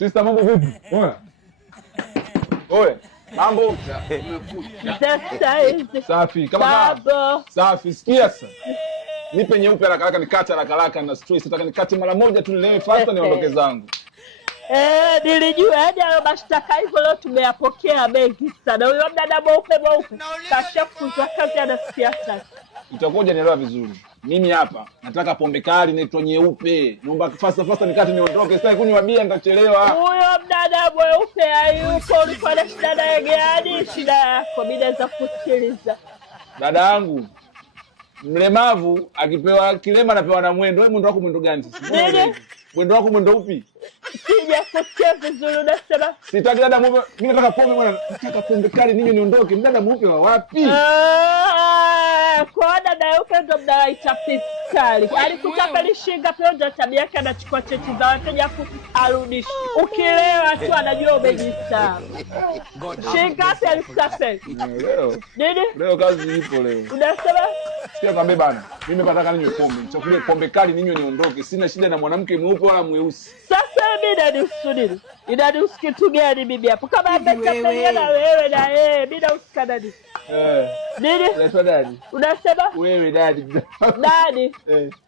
Sister, mambo vipi? Oe. Mambo. Safi. Kama safi. Sikia sasa. Nipe nyeupe haraka nikate haraka na stress. Nataka nikate mara moja tu nilewe fasta niondoke zangu. Nilijua hadi mashtaka hivyo leo tumeyapokea mengi sana. Huyo mdada mweupe kashafuzwa kazi anasikia sasa. Itakuja nielewa vizuri. Mimi hapa nataka pombe kali inaitwa nyeupe. Naomba fasta nikate niondoke. Sasa kunywa bia nitachelewa. Huyo mdada mweupe hayupo. Ulikuwa na shida naye gani? Shida yako mimi naweza kusikiliza. Dada yangu mlemavu akipewa kilema anapewa na mwendo. Wewe mwendo wako mwendo gani sasa? Mwendo wako mwendo upi? Sijakusikia vizuri unasema. Sitaki dada mweupe. Mimi nataka pombe bwana. Nataka pombe kali ninyo niondoke. Mdada mweupe wa wapi? Kwa dada yuko ndo mnaita fiskali. Alikutapeli shinga pia ndo tabia yake anachukua cheti za wateja arudisha. Ukilewa tu anajua umejisahau. Shinga pia alikutapeli. Leo kazi ipo leo. Unasema? Sikia kwambie bana. Mimi nataka ninywe pombe. Nichakulie pombe kali ninyo niondoke. Sina shida na mwanamke mweupe wala mweusi. Sasa mimi nadiusudi. Inadiusi kitu gani bibi hapo? Kama amechapeliana na wewe na yeye, mimi nauska nani? Nini? Unaitwa nani? Unasema? Wewe nani? Nani?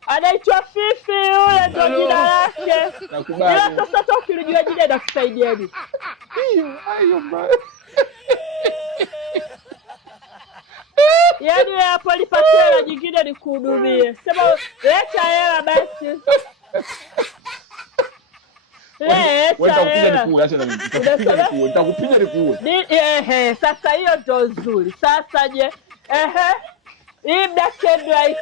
Anaitwa Fifi yule ndio jina lake. Nakubali. Ila sasa tu ukilijua jina inakusaidia nini? Ayo mbaya. Yaani hapo nipatie hela nyingine nikuhudumie. Sema leta hela basi. Nitakupiga nikuue. Sasa hiyo ndo nzuri. Sasa je, hii black and white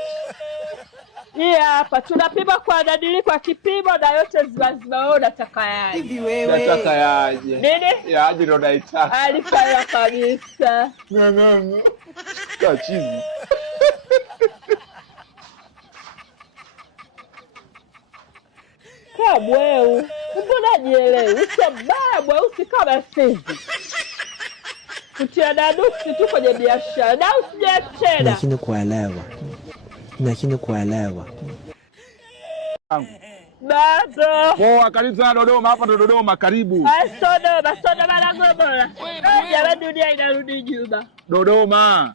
hii hapa tunapima kwa nadili kwa kipimo na yote zima wewe unataka yaje? Hivi wewe nataka yaje? Nini? Yaje ndo naitaka. Alifanya kabisa. No. Kachizi. Kabweu, mbona jielewi? Usibaya mweusi kama sisi. Kutia daduksi tu kwenye biashara. Na usijacheda. Lakini kuelewa. Bado. Poa, karibu sana Dodoma. Hapa ndo Dodoma, karibu. Sodoma na Gomora. Jamani dunia inarudi nyuma. Dodoma.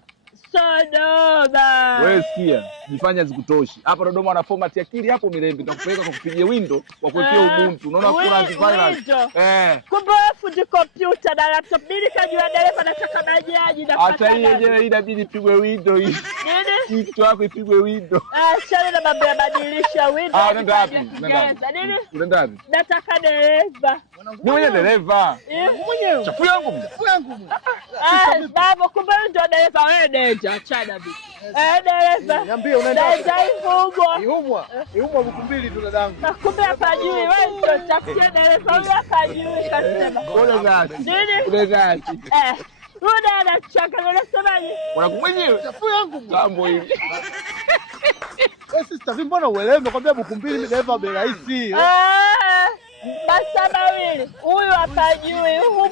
Sodoma. Wewe sikia, jifanya zikutoshi. Hapa Dodoma wana format akili hapo Mirembe. Nitakupeleka kwa kupigia window kwa kuwekea Ubuntu. Unaona kuna antivirus. Kumbe fundi computer na laptop nini kajua dereva nataka bajaji na hata hii yenyewe inabidi ipigwe window hii. Nini? Kitu yako ipigwe window. Chana na mambo ya badilisha window. Unaenda wapi? Nini? Unaenda wapi? Nataka dereva. Ni wewe dereva. Mwenyewe. Chafu yangu. Baba kumbe ndo dereva wewe deja chana bi. Dereva. Niambie unaenda. Iumwa buku mbili tu dadangu. Kumbe hapa juu wewe ndo tafutia dereva huyo hapa juu kasema. Unaenda wapi? Rudi anachaka unasemaje? Unakumwenyewe. Chafu yangu. Jambo hili. Sister, mbona uelewe nakwambia buku mbili mimi dereva bei rahisi. Basa mawili. Huyu hapa juu, humo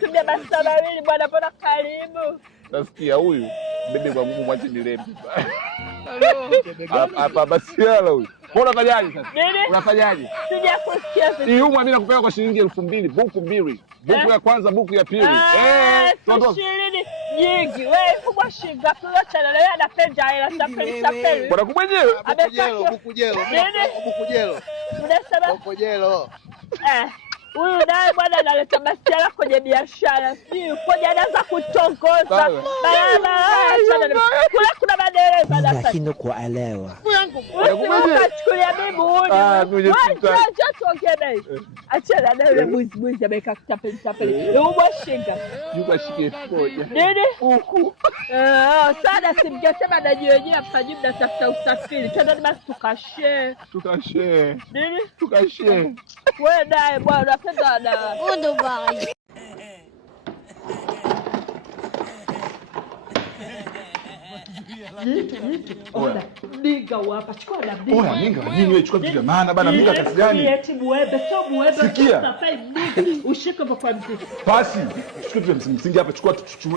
tumia basa mawili bwana mbona karibu. Nasikia huyu bebe kwa Mungu mwache nilembe. Hapa basi yala huyu. Mbona unafanyaje sasa? Unafanyaje? Sijakusikia vizuri. Hii humu mimi nakupeleka kwa shilingi 2000, buku mbili. Buku ya kwanza, buku ya pili. Shilingi nyingi. Wewe kubwa shinga tuacha na leo anapenda hela sapeli. Bwana kumwenyewe. Buku jelo. Unasema? Buku jelo. Huyu naye bwana analeta masiala kwenye biashara. Koja anaanza kutongoza. Kule kuna madereva na sasa. Lakini kuelewa. Unachukulia bibi huyu. Wacha tuongee. Achana na yule mwizi ameka tapeli. Ubo shinga. Yuko shike koja. Nini? Huku. Sana simgesema na jiwenyewe mfajibu na tafuta usafiri. Twende basi tukashare. Nini? Tukashare. Wewe naye bwana unapenda na. Ndo bali. Oya, mninga hapa, chukua na mninga. Oya, mninga nini wewe? Chukua vitu vya maana bana, mninga kazi gani? Eti muembe, sio muembe. Sikia. Ushike kwa mziki. Pasi, chukua vitu msingi hapa, chukua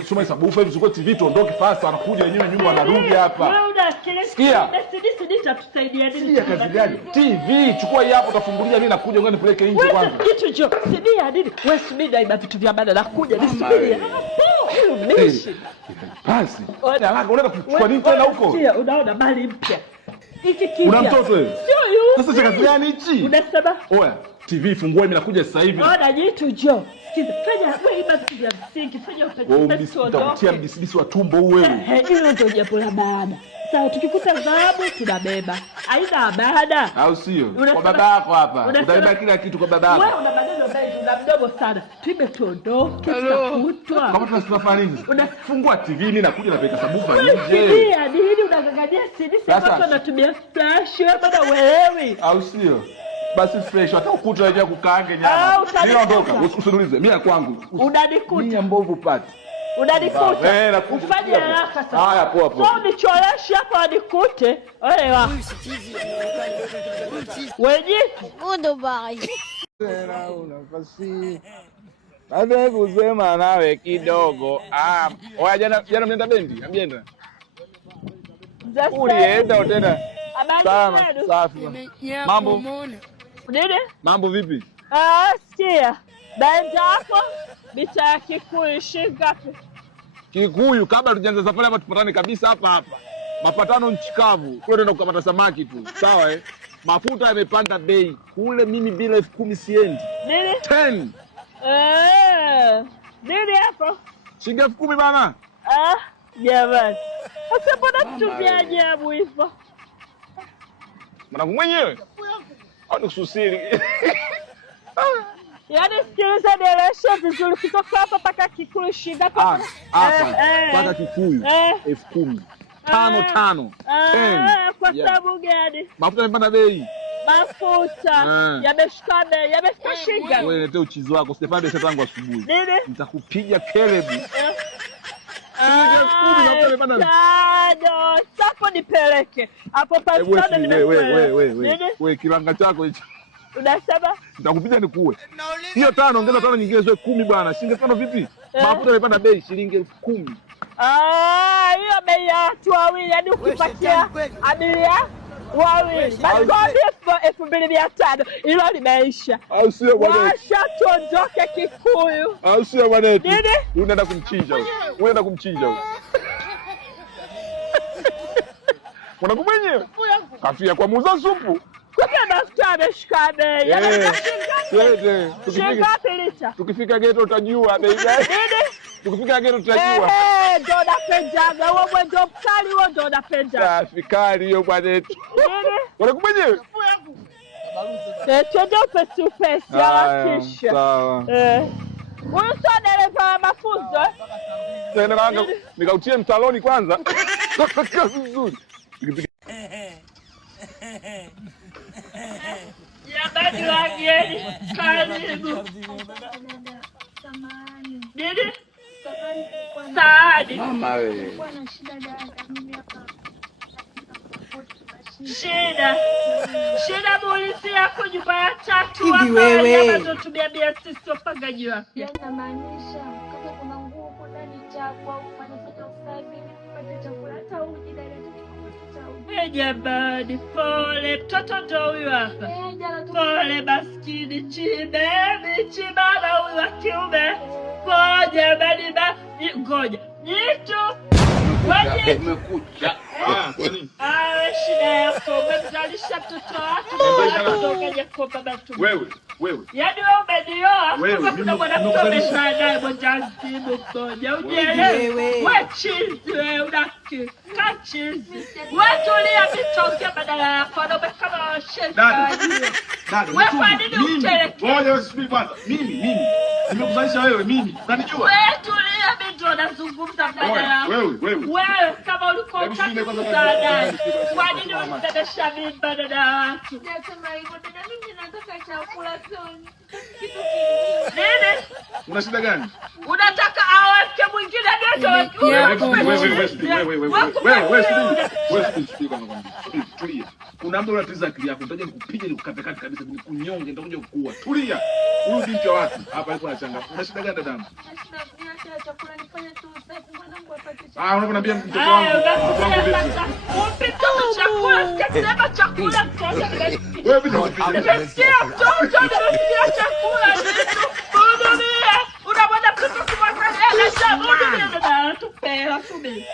chuma sabufa hivi, chukua TV tuondoke fast, anakuja wenyewe nyumba anarudi hapa. Wewe una Sikia. CD tatusaidia nini? Sikia kazi gani? TV, chukua hii hapo utafungulia mimi nakuja ngoja nipeleke nje kwanza. Kitu jo, CD ya nini? Wewe subiri na vitu vya maana nakuja, nisubiri. Mishi. Pasi. Unaenda kuchukua nini tena huko? Sikia, unaona mali mpya. Hiki kitu. Una mtoto wewe? Sio yule. Sasa cha kazi gani hichi? Unasema? Oya, TV fungua mimi nakuja sasa hivi. Ona jitu jo. Sikiza, fanya wewe iba vitu vya msingi, fanya upesi utakutia mbisi wa tumbo wewe. Hilo ndio jambo la baada. Sawa, tukikuta dhahabu tunabeba. Aidha baada. Au sio? Kwa baba yako hapa. Utabeba kila kitu kwa baba yako. Wewe una maneno mengi, una mdomo sana. Tuibe tuondoke, tutakutwa. Kama tunafanya nini? Unafungua TV mimi nakuja napeleka sabufa nje. Ndio, hadi unagangania CD sasa tunatumia flash, wewe bado uelewi. Au sio? Basi fresh hata ukuta wenyewe kukaange nyama. Niondoka, usinulize. Mimi kwangu. Unanikuta. Mimi mbovu pati. Unanikuta. Ufanye haraka sasa. Haya poa poa. Sio nichoreshe hapa anikute. Ole wa. Wewe Mundo bai. Tena unafasi. Baada kusema nawe kidogo. Oya jana mnenda bendi? Amjenda. Ulienda tena. Sana safi. Mambo. Nini? Mambo vipi? Sikia. Baenda hapo bita ya Kikuyu shingapi? Kikuyu kabla tujaanza safari hapa tupatane kabisa hapa. Mapatano nchi kavu. Kule tunaenda kukamata samaki tu. Sawa Mafuta yamepanda bei. Kule mimi bila 10,000 siendi. Nini? 10. Nini hapo? Shilingi 10,000 bana. Jamani. Sasa mbona vitu vya ajabu hivyo? Mwanangu mwenyewe. Au nikususiri. Yaani sikiliza nieleweshe vizuri kutoka hapa mpaka Kikuyu shingapi? Hapa mpaka Kikuyu 10,000. 5. Kwa sababu gani? Mafuta yamepanda bei. Mafuta yameshuka bei, yamefika shingapi? Wewe leta uchizi wako, usipande pesa yangu asubuhi. Nini? Nitakupiga kelebu. Sapo nipeleke. Hapo pasana nimekuelewa. Wewe kilanga chako hicho. Unasema? Nitakupiga nikuue. Hiyo 5 ongeza 5 nyingine ziwe 10 bwana. Shilingi 5 vipi? Mafuta yamepanda bei shilingi 10,000. Hiyo bei ya watu wawili, yaani ukipatia abiria wawili. Basi kwa 2,500 hilo limeisha. Au sio bwana? Washa tuondoke Kikuyu. Au sio bwana? Nini? Unaenda kumchinja huyo. Unaenda kumchinja huyo. Mwanangu mwenyewe. Kafia kwa muuza supu. Kwa mafuta ameshuka bei. Shingapi lita? Tukifika ghetto utajua bei gani. Nini? Tukifika ghetto tutajua. Ndo napendaga. Wewe ndo mkali, wewe ndo napendaga. Fikari hiyo bwana yetu. Nini? Mwanangu mwenyewe. Twende upesi harakisha. Sawa. Huyu sio dereva wa mafunzo. Tena naanga nikautie mtaloni kwanza. Vizuri. Jamani wageni, karibu. Nini? Saadi. Mama wewe. Shida mulisi yako nyumba ya 3 hapa. Wewe ambazo tumeambia sisi wapangaji wapya. Yanamaanisha kama kuna nguo huko ndani chako au ufanye usafi nipate chakula hata uji direct. Jamani, pole, mtoto ndo huyu hapa. Pole maskini chibana huyu wa kiume. Ngoja badi ngoja. Jitu. Umekucha. Shida yako, umemzalisha mtoto wako. Ukaja kuopa batu. Wewe. Yaani wewe umenioa, kwa kuna mwanamke umezaa naye mjamzito mmoja. Ujielewe. Wewe chizi wewe unaki. Kachizi. Wewe tulia vitokea badala yako. Ndio kama washenda. Wewe kwa nini uteleke? Ngoja usubiri kwanza. Mimi. Nimekuzalisha wewe mimi. Unanijua? Wewe tulia mimi ndo nazungumza badala yako. Wewe kama ulikuwa unataka kwa nini unataka mimba dada watu? Nasema hivyo dada, mimi nataka chakula toni. Kitu Nini? Una shida gani? Unataka awake mwingine ndio Tulia. Kuna mtu anatiza akili yako, nitaje nikupige nikukate kati kabisa, nikunyonge, nitakuja kukua. Tulia. Huyu binti watu hapa yuko anachanga. Una shida gani dadangu? Unaponiambia mtoto wangu. Chakula, kasema chakula mtoto. Wewe vipi unapija? Sio mtoto, chakula. Unabona mtoto kumwangalia shamba tupela subiri.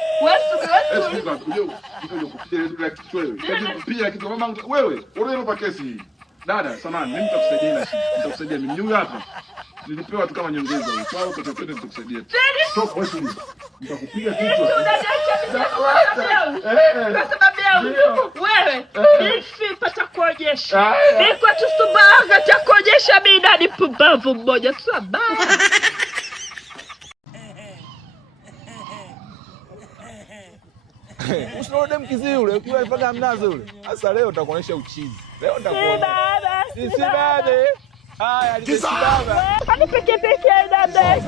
Wewe unanipa kesi hii. Dada, samahani, mimi nitakusaidia na shida. Nitakusaidia mimi huyu hapa. Nilipewa tu kama nyongeza hiyo. Kwa hiyo tutakwenda nitakusaidia. Stop wewe. Nitakupiga kichwa. Wewe, hivi pata kuonyesha. Niko tusubaga cha kuonyesha mimi ndani pumbavu mmoja tu baba. Usione mkizi yule, ukiwa alipata mnazo yule. Sasa leo nitakuonyesha uchizi. Leo nitakuona. Si baba. Haya, ni baba. Hadi peke na baba.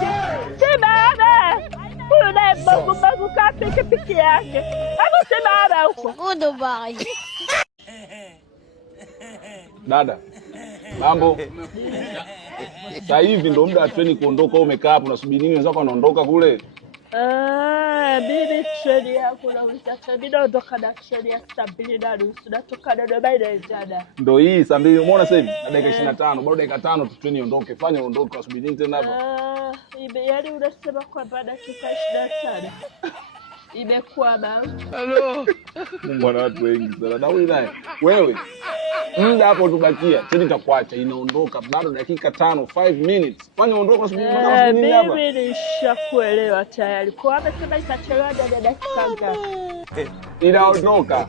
Si baba. Huyu naye babu kati peke yake. Hapo si baba huko. Good boy. Dada. Mambo. Sasa hivi ndio muda wa treni kuondoka, umekaa hapo unasubiri nini wenzako wanaondoka kule? Bibi treni yako na mtata ndoka na treni ya 2:30 natoka Dodoma inaenda. Ndio hii 2:00 umeona sasa hivi na dakika 25 bado dakika 5 tu treni iondoke. Fanya uondoke usubiri nini tena hapo? Yaani unasema kwa baada ya dakika 25. Imekuwa baba. Hello. Mungu ana watu wengi sana. Na huyu naye. Wewe. Muda hapo tubakia. Treni itakuacha inaondoka bado dakika 5 minutes. Fanya uondoke usubiri nini hapa? Mimi nishakuelewa tayari. Kwa amesema itachelewa dakika ngapi? Inaondoka.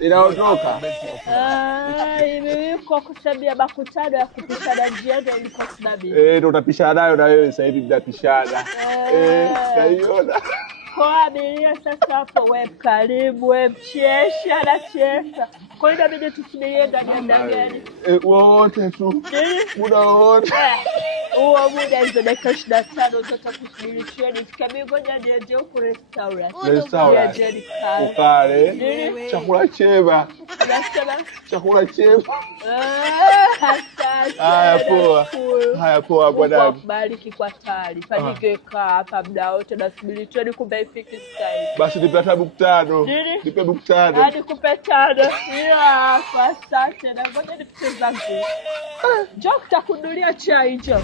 Inaondoka. Mimi kwa kusabia bakutano ya kupishana njia ndio ilikuwa sababu. Ndio utapishana nayo na wewe sasa hivi mtapishana. Saiona. Kwa abiria sasa hapo web karibu web chesha na chesa. Kwa hiyo inabidi tusubirie ndani ya gari. Wote tu. Muda wote. Huo muda hizo dakika 25 zote kusubiri treni. Kama ngoja niende huko restaurant. Ukale. Chakula chema. Chakula chema. Haya poa. Haya poa bwana. Kubariki kwa tayari. Panike kaa hapa muda wote nasubiri treni kumbe ifiki sasa. Basi nipe hata buku 5. Nipe buku 5. Hadi kupe 5. Kwa asante na ngoja nipite zangu. Njoo kutakunulia chai njoo.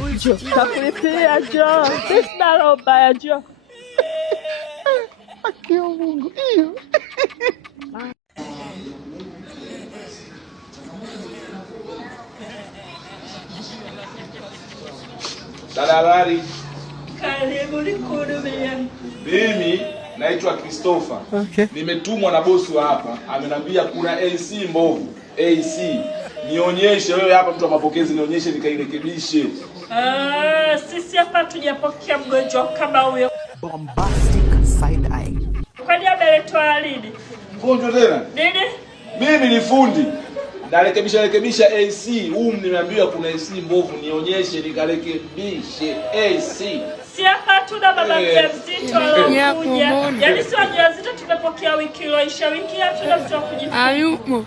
Takulipia njoo. Sina roba ya njoo. Akio Mungu. Iyo. Dada habari. Karibu nikuhudumia. Mimi naitwa Christopher. Okay. Nimetumwa na bosi wa hapa. Ameniambia kuna AC mbovu. AC. Nionyeshe wewe hapa mtu wa mapokezi, nionyeshe nikairekebishe. Sisi hapa tujapokea mgonjwa kama huyo. Bombastic side eye. Kwani ameletwa lini? Mgonjwa tena? Nini? Mimi ni fundi. Narekebisha AC. Nimeambiwa kuna AC mbovu, nionyeshe nikarekebishe AC. Si hapa tuna baba mjamzito alokuja. Yaani si wajawazito tumepokea wiki iliyoisha, wiki ya tuna mtu kujifungua. Ayupo.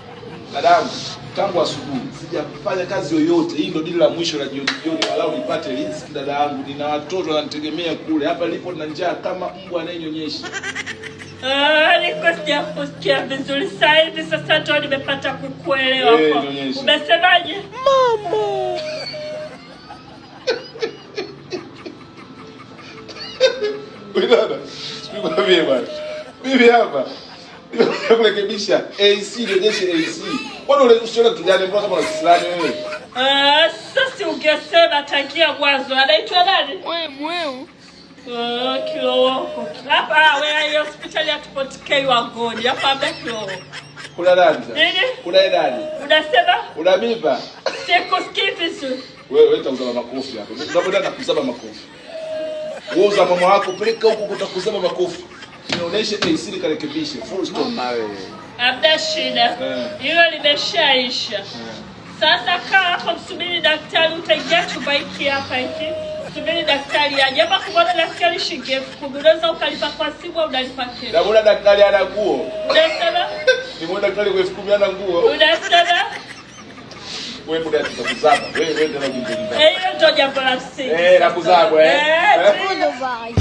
Dadangu, tangu asubuhi sijafanya kazi yoyote. Hii ndio dili la mwisho la jioni, walau nipate riziki dada yangu. Nina watoto wananitegemea kule. Hapa nilipo na njaa kama mbwa anayenyonyesha. Niko sijakusikia vizuri sasa hivi, sasa ndio nimepata kukuelewa. Umesemaje? Mama. Dada, sikwambie bwana. Bibi hapa. Kurekebisha AC, nionyeshe AC. Mbona ule usiona tujane mbona kama unasilani wewe? Sasa ungesema tangia mwanzo. Anaitwa nani? Wewe. Kilowoko. Hapa wewe hospitali ya Tupotikei Wangoni. Hapa hapa Kilowoko. Kuna nani? Nini? Kuna nani? Unasema? Una mimba? Sikusikii vizuri. Wewe utazama makofi hapo. Unapenda na kuzama makofi. Wewe za mama wako peleka huko kutakuzama makofi. Nionyeshe AC nikarekebishe. Full stop na wewe. Hamna shida. Hilo limeshaisha. Sasa kaa hapo msubiri daktari, utaingia chumba hiki hapa hiki. Subiri daktari aje. Hapa kumwona daktari shilingi 10,000. Unaweza ukalipa kwa simu au unalipa kesho? Na mbona daktari ana nguo? Unasema? Ni mbona daktari kwa 10,000 ana nguo? Unasema? Wewe mbona tutakuzaba? Wewe ndio unajipeleka. Hiyo ndio jambo la msingi. La kuzabwa Eh. Goodbye.